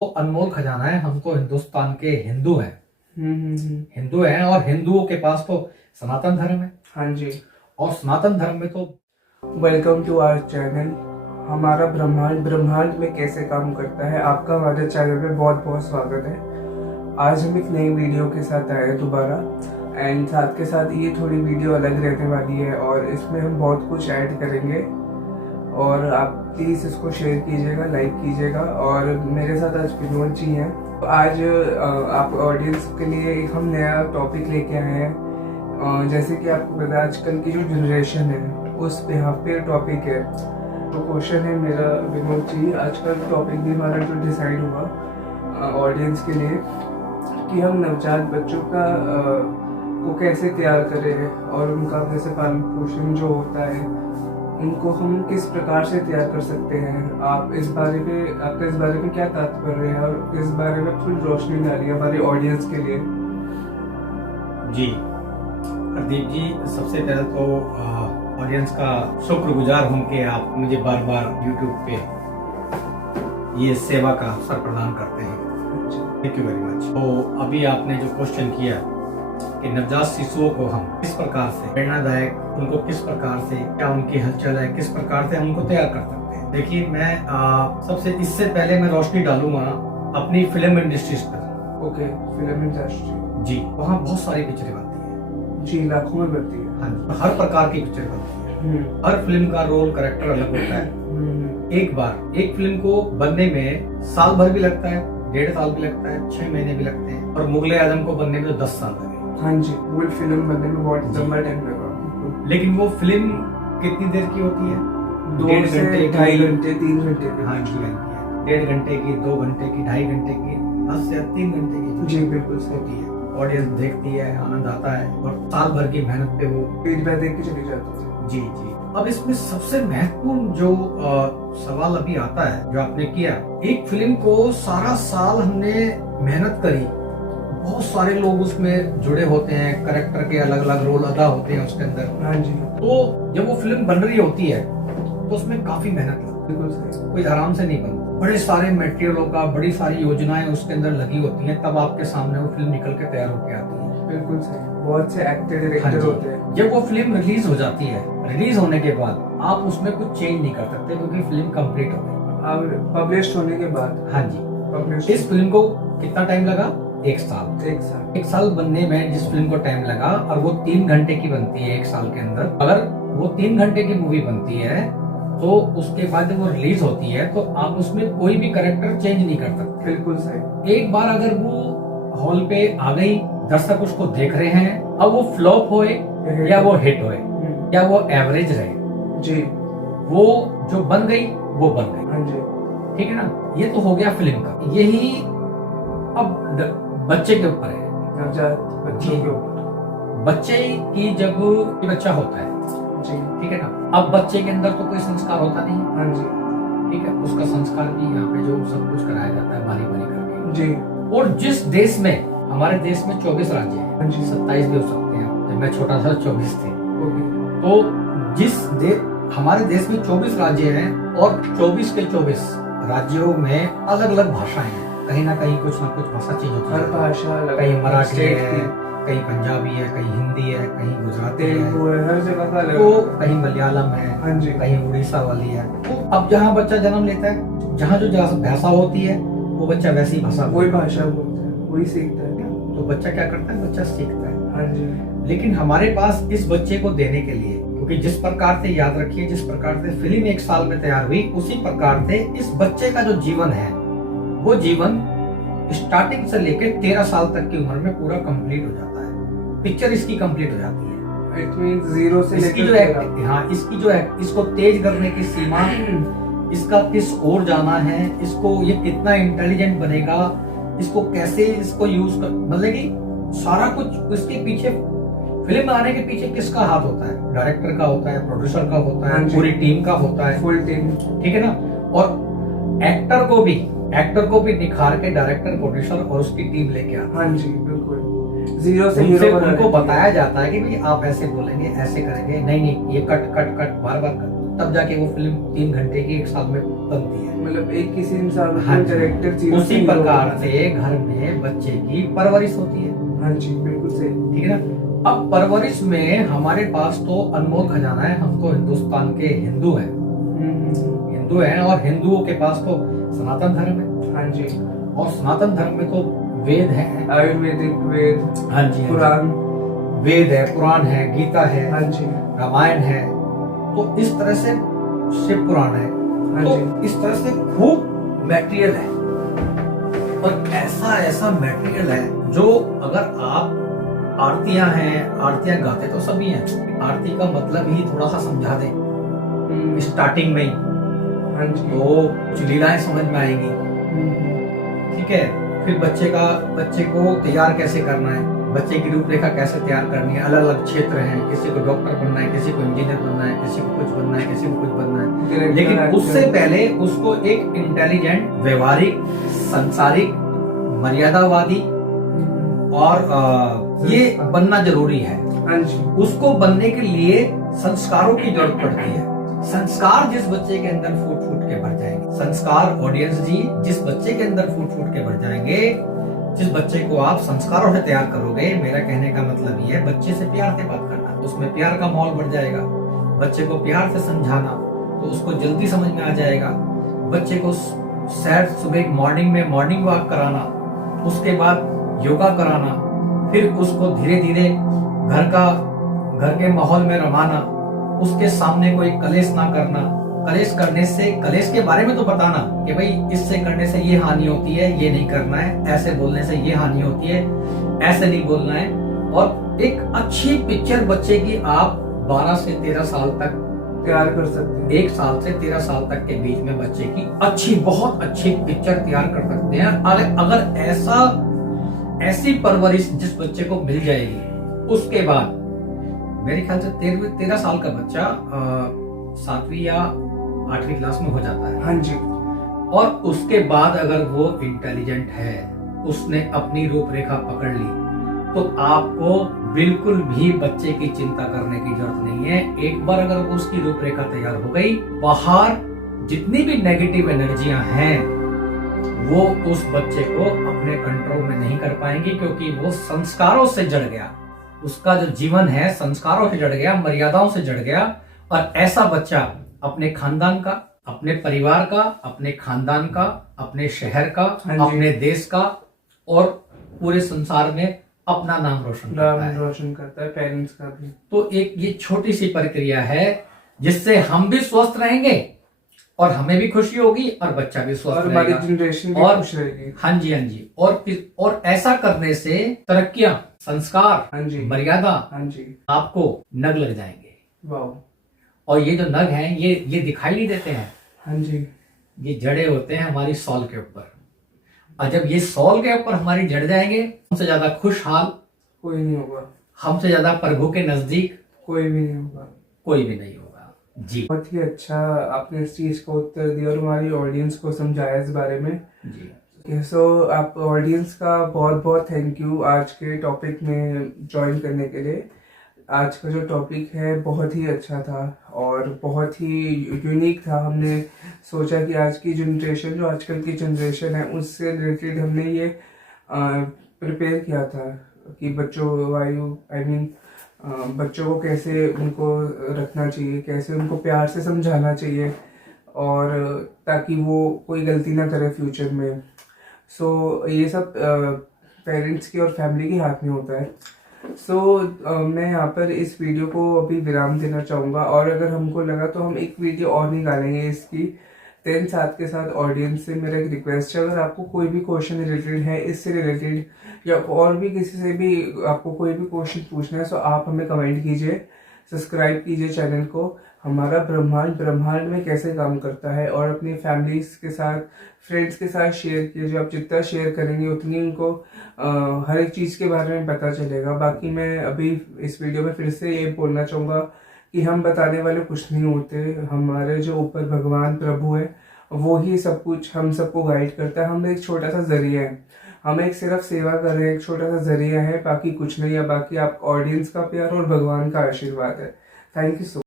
तो अनमोल खजाना है। हम तो हिंदुस्तान के हिंदू हैं। हिंदू हैं और हिंदुओं के पास तो सनातन धर्म है। हाँ जी। और सनातन धर्म में तो वेलकम टू आवर चैनल। हमारा ब्रह्मांड में कैसे काम करता है, आपका हमारे चैनल में बहुत बहुत स्वागत है। आज हम एक नई वीडियो के साथ आए हैं दोबारा, एंड साथ के साथ ये थोड़ी वीडियो अलग रहने वाली है और इसमें हम बहुत कुछ ऐड करेंगे। और आप प्लीज़ इसको शेयर कीजिएगा, लाइक कीजिएगा। और मेरे साथ आज विनोद जी हैं। तो आज आप ऑडियंस के लिए एक हम नया टॉपिक लेके आए हैं। जैसे कि आपको पता है आजकल की जो जनरेशन है उस यहाँ पे टॉपिक है। तो क्वेश्चन है मेरा विनोद जी, आज का टॉपिक भी हमारा जो डिसाइड हुआ ऑडियंस के लिए कि हम नवजात बच्चों का को कैसे तैयार करें और उनका जैसे पालन पोषण जो होता है उनको हम किस प्रकार से तैयार कर सकते हैं। आप इस बारे में, आपका इस बारे में क्या तात्पर्य है और इस बारे में थोड़ी रोशनी डालिए हमारे ऑडियंस के लिए। जी प्रदीप जी, सबसे पहले तो ऑडियंस का शुक्रगुजार हूं कि आप मुझे बार बार YouTube पे ये सेवा का अवसर प्रदान करते हैं। Thank you very much. तो अभी आपने जो क्वेश्चन किया कि नवजात शिशुओं को हम किस प्रकार से प्रेरणादायक, उनको किस प्रकार से, क्या उनकी हलचल है, किस प्रकार से हम उनको तैयार कर सकते हैं। देखिए, मैं सबसे इससे पहले मैं रोशनी डालूंगा अपनी फिल्म इंडस्ट्रीज पर। Okay, film industry. जी, वहाँ बहुत सारी पिक्चरें बनती है। जी, लाखों में बनती है। हाँ जी, हर प्रकार की पिक्चर बनती है। हर फिल्म का रोल कैरेक्टर अलग होता है। एक फिल्म को बनने में साल भर भी लगता है, 1.5 साल भी लगता है, 6 महीने भी लगते हैं। और मुगले आजम को बनने में तो 10 साल लगे। हाँ जी, वो फिल्म बनने में बहुत लंबा टाइम लगा। लेकिन वो फिल्म कितनी देर की होती है? 2 से 2.5 घंटे, 3 घंटे की। हाँ जी, 1.5 घंटे की, 2 घंटे की, 2.5 घंटे की, 10 से 3 घंटे की। जी बिल्कुल होती है। ऑडियंस देखती है, आनंद आता है और साल भर की मेहनत पे वो फीडबैक देख के चली जाती है। जी जी। अब इसमें सबसे महत्वपूर्ण जो सवाल अभी आता है, जो आपने किया, एक फिल्म को सारा साल हमने मेहनत करी, बहुत सारे लोग उसमें जुड़े होते हैं, कैरेक्टर के अलग अलग रोल अदा होते हैं उसके अंदर। हाँ जी। तो जब वो फिल्म बन रही होती है तो उसमें काफी मेहनत लगती है, कोई आराम से नहीं बनती। बड़े सारे मटेरियलों का, बड़ी सारी योजनाएं उसके अंदर लगी होती हैं, तब आपके सामने वो फिल्म निकल के तैयार होकर आती है। बिल्कुल सही। बहुत से एक्टर डायरेक्टर होते हैं। जब वो फिल्म रिलीज हो जाती है, रिलीज होने के बाद आप उसमें कुछ चेंज नहीं कर सकते क्योंकि फिल्म कंप्लीट हो गई। अब पब्लिश होने के बाद, हाँ जी, इस फिल्म को कितना टाइम लगा? 1 साल। 1 साल बनने में जिस फिल्म को टाइम लगा, और वो 3 घंटे की बनती है 1 साल के अंदर। अगर वो 3 घंटे की मूवी बनती है तो उसके बाद जब वो रिलीज होती है तो आप उसमें कोई भी कैरेक्टर चेंज नहीं कर सकते। बिल्कुल सही। एक बार अगर वो हॉल पे आ गई, दर्शक उसको देख रहे हैं, अब वो फ्लॉप होए या वो हिट होए या वो एवरेज रहे जी, वो जो बन गई वो बन गई। हाँ जी, ठीक है ना। ये तो हो गया फिल्म का। यही अब बच्चे के ऊपर है, नवजात बच्चों के ऊपर। बच्चे की जब बच्चा होता है, जी, ठीक है ना। अब बच्चे के अंदर तो कोई संस्कार होता नहीं। हाँ जी, ठीक है, उसका संस्कार भी यहाँ पे जो सब कुछ कराया जाता है बारी बारी करके। जी। और जिस देश में, हमारे देश में 24 राज्य हैं, हाँ जी, 27 भी हो सकते हैं। जब मैं छोटा था 24 थे। ओके। तो हमारे देश में 24 राज्य हैं और 24 के 24 राज्यों में अलग अलग भाषाएं हैं। कहीं ना कहीं कुछ ना कुछ भाषा चेंज होती है। हर भाषा अलग, कहीं मराठी है, कहीं पंजाबी है, कहीं हिंदी है, कहीं गुजराती है, हर जगह का अलग। तो कहीं मलयालम है, हाँ जी, कहीं उड़ीसा वाली है। तो अब जहाँ बच्चा जन्म लेता है, जहाँ जो भाषा होती है, वो बच्चा वैसी भाषा, वही भाषा बोलता है, वही सीखता है। तो बच्चा क्या करता है? बच्चा सीखता है। हाँ जी। लेकिन हमारे पास इस बच्चे को देने के लिए, क्योंकि जिस प्रकार से, याद रखिए, जिस प्रकार से फिल्म 1 साल में तैयार हुई, उसी प्रकार से इस बच्चे का जो जीवन है, वो जीवन स्टार्टिंग से लेकर 13 साल तक की उम्र में पूरा कंप्लीट हो जाता है। पिक्चर इसकी कंप्लीट हो जाती है। इट मींस 0 से इसकी जो इसकी जो इसको तेज करने की सीमा, इसका किस ओर जाना है, इसको ये कितना इंटेलिजेंट बनेगा, इसको कैसे इसको यूज कर, मतलब कि सारा कुछ इसके पीछे, फिल्म बनाने के पीछे किसका हाथ होता है? डायरेक्टर का होता है, प्रोड्यूसर का होता है, पूरी टीम का होता है, फुल टीम। ठीक है ना। और एक्टर को भी निखार के डायरेक्टर, प्रोड्यूसर और उसकी टीम लेके आते हैं। हाँ जी, बिल्कुल। 0 से हीरो उनको बताया जाता है कि भाई आप ऐसे बोलेंगे, ऐसे करेंगे, नहीं ये कट बार बार तब जाके वो फिल्म 3 घंटे की 1 साल में बनती है। मतलब एक किसी इंसान हाँ का जी। कैरेक्टर चीज उसी प्रकार से घर में बच्चे की परवरिश होती है। हाँ जी, बिल्कुल सही। ठीक है ना। अब परवरिश में हमारे पास तो अनमोल खजाना है। हम तो हिंदुस्तान के हिंदू हैं, हिंदू हैं, और हिंदुओं के पास तो सनातन धर्म है। हाँ जी। और सनातन धर्म में तो वेद है, आयुर्वेदिक वेद, हाँ जी, पुराण, वेद है, पुराण है, गीता है, हाँ जी, रामायण है। तो इस तरह से शिव पुराण है। हाँ तो जी, इस तरह से खूब मटेरियल है, और ऐसा ऐसा मटेरियल है जो अगर आप आरतियां हैं, आरतियां गाते तो सभी हैं। आरती का मतलब ही थोड़ा सा समझा दें स्टार्टिंग में ही, हाँ जी, तो लीलाएं समझ में आएंगी। ठीक है। फिर बच्चे को तैयार कैसे करना है, बच्चे की रूपरेखा कैसे तैयार करनी है। अलग अलग क्षेत्र हैं, किसी को डॉक्टर बनना है, किसी को इंजीनियर बनना है, किसी को कुछ बनना है, किसी को कुछ बनना है। लेकिन उससे पहले उसको एक इंटेलिजेंट, व्यवहारिक, सांसारिक, मर्यादावादी और ये बनना जरूरी है। हाँ जी, उसको बनने के लिए संस्कारों की जरूरत पड़ती है। संस्कार जिस बच्चे के अंदर फूट फूट के भर जाएंगे, संस्कार ऑडियंस जी जिस बच्चे के अंदर फूट फूट के भर जाएंगे, जिस बच्चे को आप संस्कारों से तैयार करोगे, मेरा कहने का मतलब ये है बच्चे से प्यार से बात करना, उसमें प्यार का माहौल बढ़ जाएगा। बच्चे को प्यार से समझाना तो उसको जल्दी समझ में आ जाएगा। बच्चे को सैर सुबह मॉर्निंग में मॉर्निंग वॉक कराना, उसके बाद योगा कराना, फिर उसको धीरे धीरे घर के माहौल में रमाना, उसके सामने कोई कलेश ना करना। कलेश करने से, कलेश के बारे में तो बताना कि भाई इससे करने से ये हानि होती है, ये नहीं करना है, ऐसे बोलने से ये हानि होती है, ऐसे नहीं बोलना है। और एक अच्छी पिक्चर बच्चे की आप 12 से 13 साल तक तैयार कर सकते हैं। 1 साल से 13 साल तक के बीच में बच्चे की अच्छी, बहुत अच्छी पिक्चर तैयार कर सकते हैं। अगर ऐसी परवरिश जिस बच्चे को मिल जाएगी, उसके बाद मेरे ख्याल से 13 साल का बच्चा 7वीं या 8वीं क्लास में हो जाता है। हाँ जी। और उसके बाद अगर वो इंटेलिजेंट है, उसने अपनी रूपरेखा पकड़ ली, तो आपको बिल्कुल भी बच्चे की चिंता करने की जरूरत नहीं है। एक बार अगर उसकी रूपरेखा तैयार हो गई, बाहर जितनी भी नेगेटिव एनर्जियां हैं वो उस बच्चे को अपने कंट्रोल में नहीं कर पाएंगी, क्योंकि वो संस्कारों से जड़ गया। उसका जो जीवन है संस्कारों से जड़ गया, मर्यादाओं से जड़ गया। और ऐसा बच्चा अपने खानदान का, अपने परिवार का, अपने खानदान का, अपने शहर का, अपने देश का और पूरे संसार में अपना नाम रोशन करता है, पेरेंट्स का भी। तो एक ये छोटी सी प्रक्रिया है जिससे हम भी स्वस्थ रहेंगे और हमें भी खुशी होगी और बच्चा भी स्वस्थ रहेगा, हमारी जनरेशन भी खुश रहेगी। हाँ जी, हाँ जी। और ऐसा करने से तरक्कियां, संस्कार, हाँ जी, मर्यादा, हाँ जी, आपको नग लग जाएंगे। वाह। और ये जो नग हैं ये दिखाई नहीं देते हैं। हाँ जी, ये जड़े होते हैं हमारी सॉल के ऊपर, और जब ये सॉल के ऊपर हमारी जड़ जाएंगे, हमसे ज्यादा खुशहाल कोई नहीं होगा, हमसे ज्यादा प्रभु के नजदीक कोई भी नहीं होगा, कोई भी नहीं होगा जी। बहुत ही अच्छा आपने इस चीज का उत्तर दिया और हमारी ऑडियंस को समझाया इस बारे में जी। सो आप ऑडियंस का बहुत बहुत थैंक यू आज के टॉपिक में ज्वाइन करने के लिए। आज का जो टॉपिक है बहुत ही अच्छा था और बहुत ही यूनिक था। हमने सोचा कि आज की जनरेशन, जो आजकल की जनरेशन है, उससे रिलेटेड हमने ये प्रिपेयर किया था कि बच्चों को कैसे उनको रखना चाहिए, कैसे उनको प्यार से समझाना चाहिए, और ताकि वो कोई गलती ना करे फ्यूचर में। सो ये सब पेरेंट्स की और फैमिली के हाथ में होता है। मैं यहाँ पर इस वीडियो को अभी विराम देना चाहूँगा, और अगर हमको लगा तो हम एक वीडियो और निकालेंगे इसकी 10 साथ के साथ। ऑडियंस से मेरा एक रिक्वेस्ट है, अगर आपको कोई भी क्वेश्चन रिलेटेड है, इससे रिलेटेड या और भी किसी से भी आपको कोई भी क्वेश्चन पूछना है, तो आप हमें कमेंट कीजिए, सब्सक्राइब कीजिए चैनल को। हमारा ब्रह्मांड में कैसे काम करता है, और अपनी फैमिलीज के साथ, फ्रेंड्स के साथ शेयर कीजिए। आप जितना शेयर करेंगे उतनी उनको हर एक चीज़ के बारे में पता चलेगा। बाकी मैं अभी इस वीडियो में फिर से ये बोलना चाहूँगा कि हम बताने वाले कुछ नहीं होते, हमारे जो ऊपर भगवान प्रभु है वो ही सब कुछ हम सबको गाइड करता है। हम एक छोटा सा जरिया है, हम एक सिर्फ सेवा कर रहे हैं, एक छोटा सा जरिया है, बाकी कुछ नहीं है। बाकी आप ऑडियंस का प्यार और भगवान का आशीर्वाद है। Thank you so